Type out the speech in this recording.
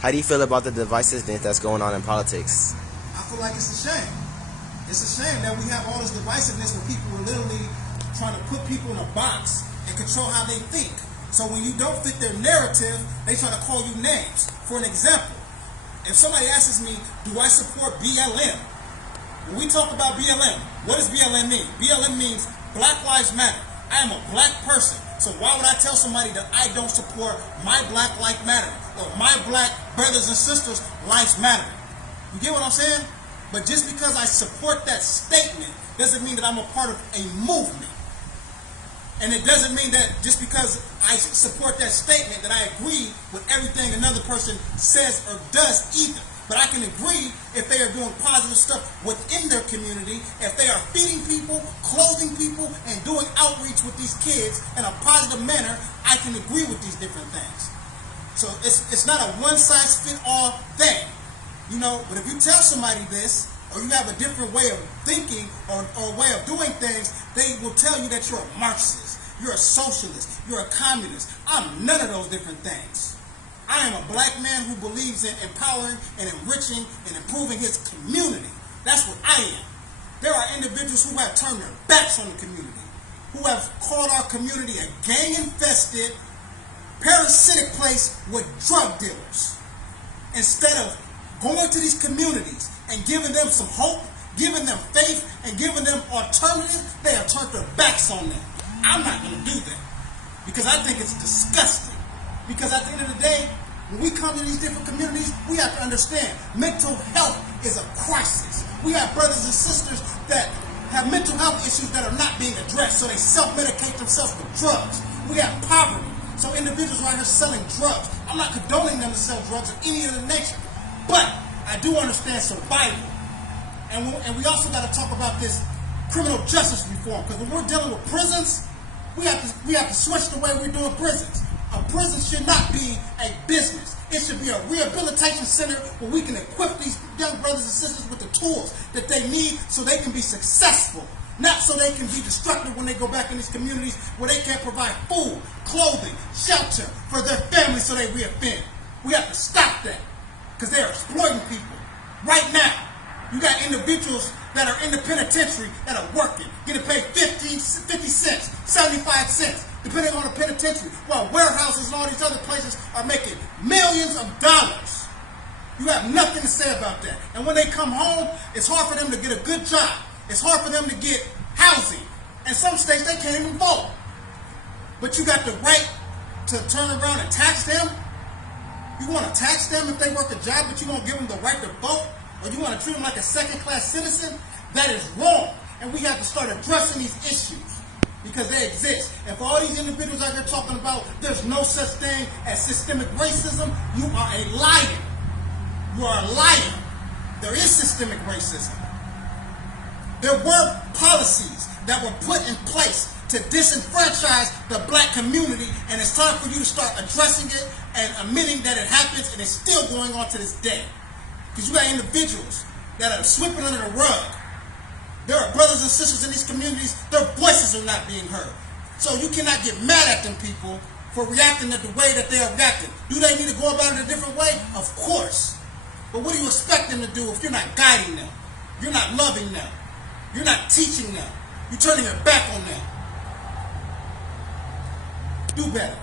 How do you feel about the divisiveness that's going on in politics? I feel like it's a shame. It's a shame that we have all this divisiveness where people are literally trying to put people in a box and control how they think. So when you don't fit their narrative, they try to call you names. For an example, if somebody asks me, do I support BLM? When we talk about BLM, what does BLM mean? BLM means Black Lives Matter. I am a black person. So why would I tell somebody that I don't support my Black Lives Matter or my black brothers and sisters' lives matter? You get what I'm saying? But just because I support that statement doesn't mean that I'm a part of a movement. And it doesn't mean that just because I support that statement that I agree with everything another person says or does either. But I can agree if they are doing positive stuff within their community, if they are feeding people, clothing people, and doing outreach with these kids in a positive manner, I can agree with these different things. So it's not a one-size-fits-all thing. You know, but if you tell somebody this, or you have a different way of thinking or a way of doing things, they will tell you that you're a Marxist, you're a socialist, you're a communist. I'm none of those different things. I am a black man who believes in empowering and enriching and improving his community. That's what I am. There are individuals who have turned their backs on the community, who have called our community a gang-infested, parasitic place with drug dealers. Instead of going to these communities and giving them some hope, giving them faith, and giving them alternatives, they have turned their backs on them. I'm not going to do that because I think it's disgusting. Because at the end of the day, when we come to these different communities, we have to understand mental health is a crisis. We have brothers and sisters that have mental health issues that are not being addressed, so they self-medicate themselves with drugs. We have poverty, so individuals are out here selling drugs. I'm not condoning them to sell drugs of any other nature, but I do understand survival. And we also got to talk about this criminal justice reform, because when we're dealing with prisons, we have to switch the way we're doing prisons. A prison should not be a business. It should be a rehabilitation center where we can equip these young brothers and sisters with the tools that they need so they can be successful, not so they can be destructive when they go back in these communities where they can't provide food, clothing, shelter for their families so they reoffend. We have to stop that because they're exploiting people. Right now, you got individuals that are in the penitentiary that are working, getting paid 50 cents, 75 cents, depending on the penitentiary, while warehouses and all these other places are making millions of dollars. You have nothing to say about that. And when they come home, it's hard for them to get a good job. It's hard for them to get housing. In some states, they can't even vote. But you got the right to turn around and tax them? You want to tax them if they work a job, but you won't give them the right to vote? Or you want to treat them like a second-class citizen? That is wrong. And we have to start addressing these issues because they exist. And for all these individuals out there talking about there's no such thing as systemic racism, you are a liar. You are a liar. There is systemic racism. There were policies that were put in place to disenfranchise the black community, and it's time for you to start addressing it and admitting that it happens, and it's still going on to this day. Because you got individuals that are sweeping under the rug. There are brothers and sisters in these communities, their voices are not being heard. So you cannot get mad at them people for reacting the way that they are reacting. Do they need to go about it a different way? Of course. But what do you expect them to do if you're not guiding them? You're not loving them. You're not teaching them. You're turning your back on them. Do better.